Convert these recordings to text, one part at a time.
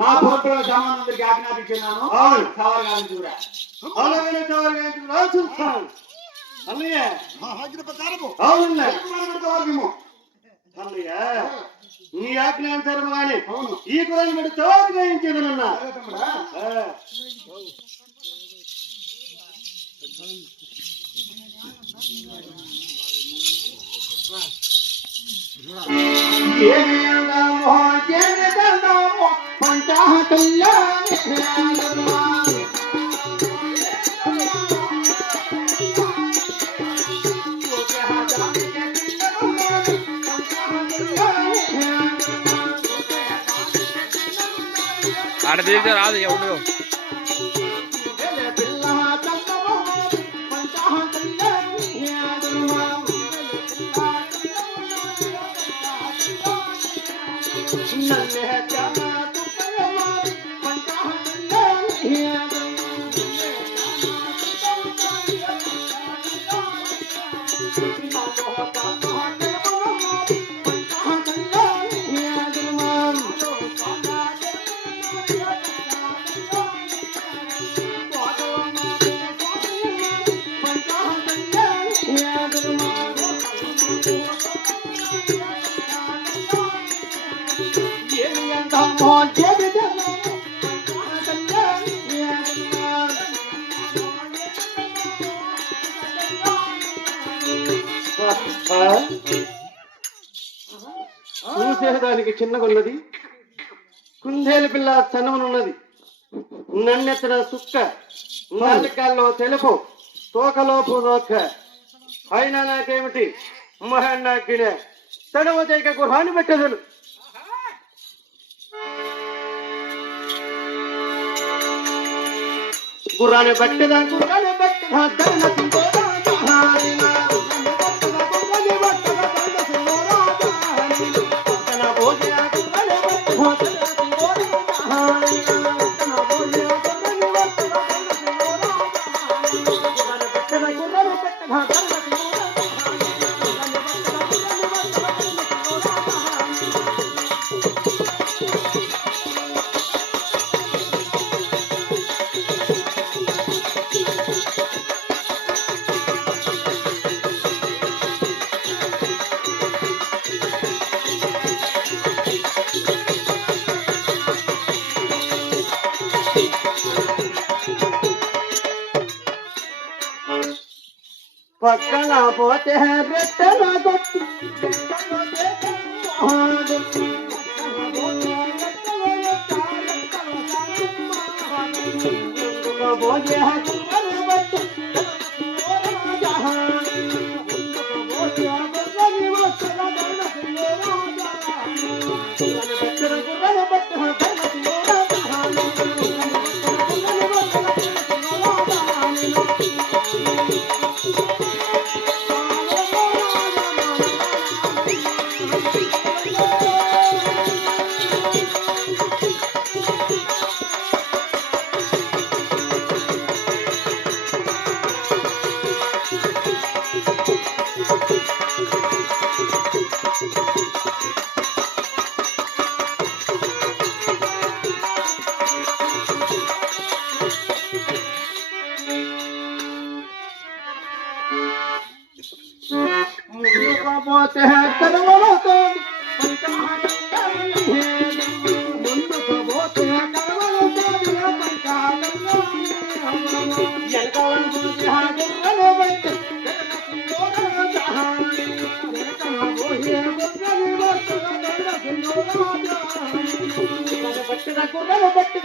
నా ఫోటో జమానందరికి ఆజ్ఞాపించున్నాను. సవాల్ గారించి కూడా అలాగే సవాల్ గారించి రాజు అన్నయ్య ఆజ్ఞ ప్రకారము అవును అన్నయ్య నీ ఆజ్ఞానుసారం కానీ ఈ కురాన్ని బట్టి సవాల్ గాయించేదనన్నా ఆడ తీరితే రాదు ఎవరు చూసేదానికి చిన్నగున్నది, కుందేలు పిల్ల చనువునున్నది, నన్నెత్తిన సుక్క, నాలుకాల్లో తెలుపు, తోకలోపు నోక, అయినా నాకేమిటి మహాన్నాకిన తడవ చేయక గుర్రాన్ని పెట్టదను. గుర్రాన్ని బట్టదా గుర్రాన్ని బట్టదా పక్కన పోతే రెట్టన కొట్టి బట్టిన గుర్రాన్ని బట్టి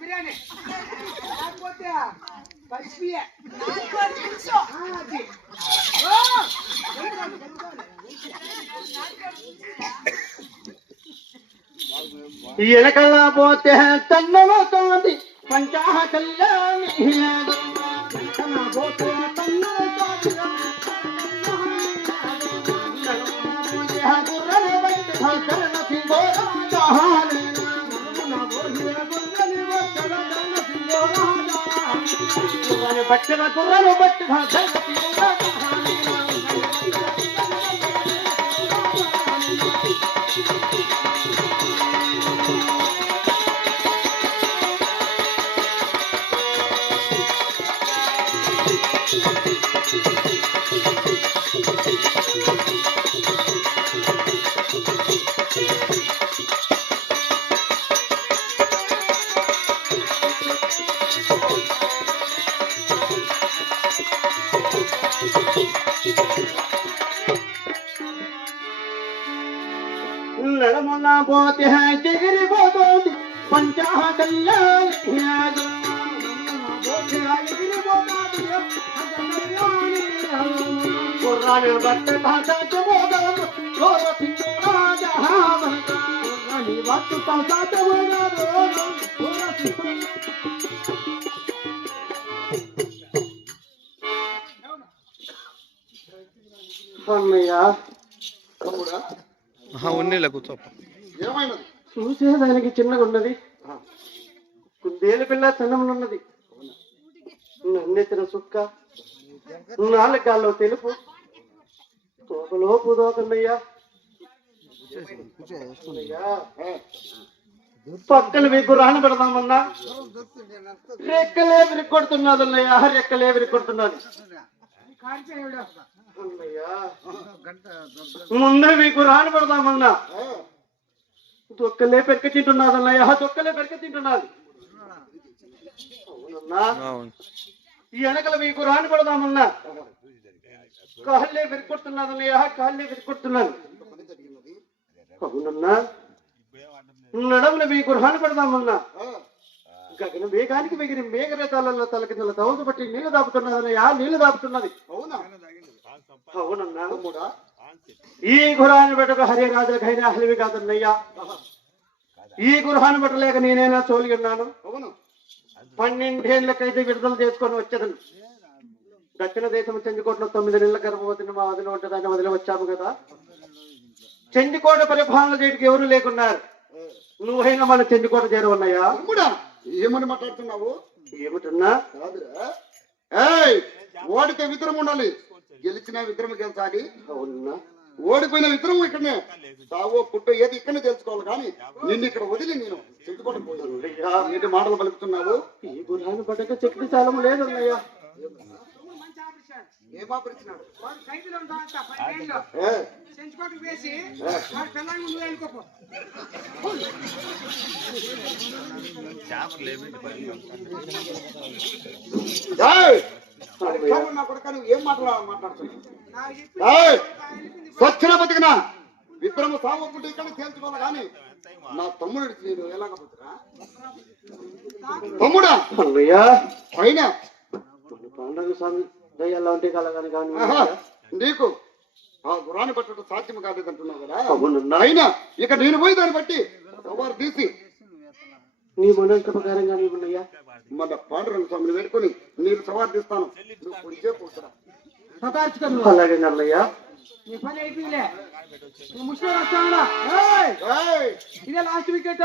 బిర్యానీ లేకపోతే పచ్చియే వెనకల్లా పోతే తన్నమతోంది పంచాహ కళ్యాణి పోతే బట్టిన కుర్రను బట్టి నడమలా పోతే జిగిరి పోతోంది పంచాహ కళ్యాణి కుర్రాని బట్టి అన్నయ్యా ఉన్నీళ్ళ కూర్చో. ఏమైనది? చూసేదానికి చిన్నగా ఉన్నది, కుందేలు పిల్ల చిన్నమున్నది, నన్నెత్తిన సుక్క, నాలుగాల్లో తెలుపు, తోకలో పుదోకన్నయ్యా. పక్కన మీకు రాని పెడదామన్నా రెక్కలే విరికొడుతున్నాదన్నయ్యా, రెక్కలే విరికొడుతున్నాను అన్నయ్యా. ముందు మీకు రాని పెడదామన్నా దొక్కలే పెరక తింటున్నాదన్నయ్యా, దొక్కలే పెరక తింటున్నది. అవునన్నా, ఈ వెనకల మీకు రాని పెడదామన్నా కాళ్ళే విరికొడుతున్నాదన్నయ్యా, కాళ్ళే విరికొడుతున్నాను. అవునన్నా, నడమున మీకు రాని పెడదామన్నా గగన వేగానికి వెగిరి మేఘరేతాలలో తలకిందల తౌదు బట్టి నీళ్లు దాపుతున్నదన్నయ్యా, నీళ్లు దాపుతున్నది. అవునన్నా, ఈ గురాన్ని పెట్టక హరిరాజులకైనా హలివి కాదన్నయ్యా. ఈ గృహాన్ని బట్టలేక నేనైనా చోలి ఉన్నాను. అవును 12 ఏళ్ళకైతే విడుదల చేసుకొని వచ్చేదని దక్షిణ దేశం చెంచుకోటలో 9 నెలల గర్భవతిని మా వదిలి ఉంటుందని వదిలి వచ్చాము కదా. చెంచుకోట పరిపాలన చేయడానికి ఎవరు లేకున్నారు. నువ్వైనా మన చెంచుకోట చేరువన్నాయా? తమ్ముడా ఏమని మాట్లాడుతున్నావు? ఏమిటన్నా? కాదురా ఏయ్ ఓడితే విద్రం ఉండాలి, గెలిచిన విద్రం గెలిచాలి. అవునా? ఓడిపోయిన విద్రం ఇక్కడనే సావో పుట్టు ఏది ఇక్కడనే తెలుసుకోవాలి, కానీ నిన్ను ఇక్కడ వదిలి నేను చెంచుకోవడం పోయాను. ఏంటి మాటలు పలుకుతున్నావు? ఈ గుర్రాన్ని పట్టక శక్తి చాలం లేదన్నయ్యా. ఏం ఆపరిచినాడు? నా కొడుక నువ్వు ఏం మాట్లాడుతున్నావు? స్వచ్ఛన బతికినా విక్రమ సామపుట్టు ఇక్కడ తేల్చుకోవాలి, కానీ నా తమ్ముడు నేను ఎలాగపోతున్నా? తమ్ముడా అన్నయ్యా పైన పండుగ స్వామి దయ్యాలా ఉంటే కలగాని కానీ నీకు ఆ గురాన్ని పట్టడం సాధ్యం కాలేదంటున్నావు కదా. అవునన్నా. అయినా ఇక నేను పోయి దాన్ని బట్టి సవారు తీసి నీ మనస్క ప్రకారంగా నీవున్నయ్యా. మన పాండురంగ స్వామిని పెట్టుకుని నేను సవారు తీస్తాను. నువ్వు కొంచెం పోతురా. అలాగే నల్లయ్యా. ఇదే లాస్ట్ వికెట్.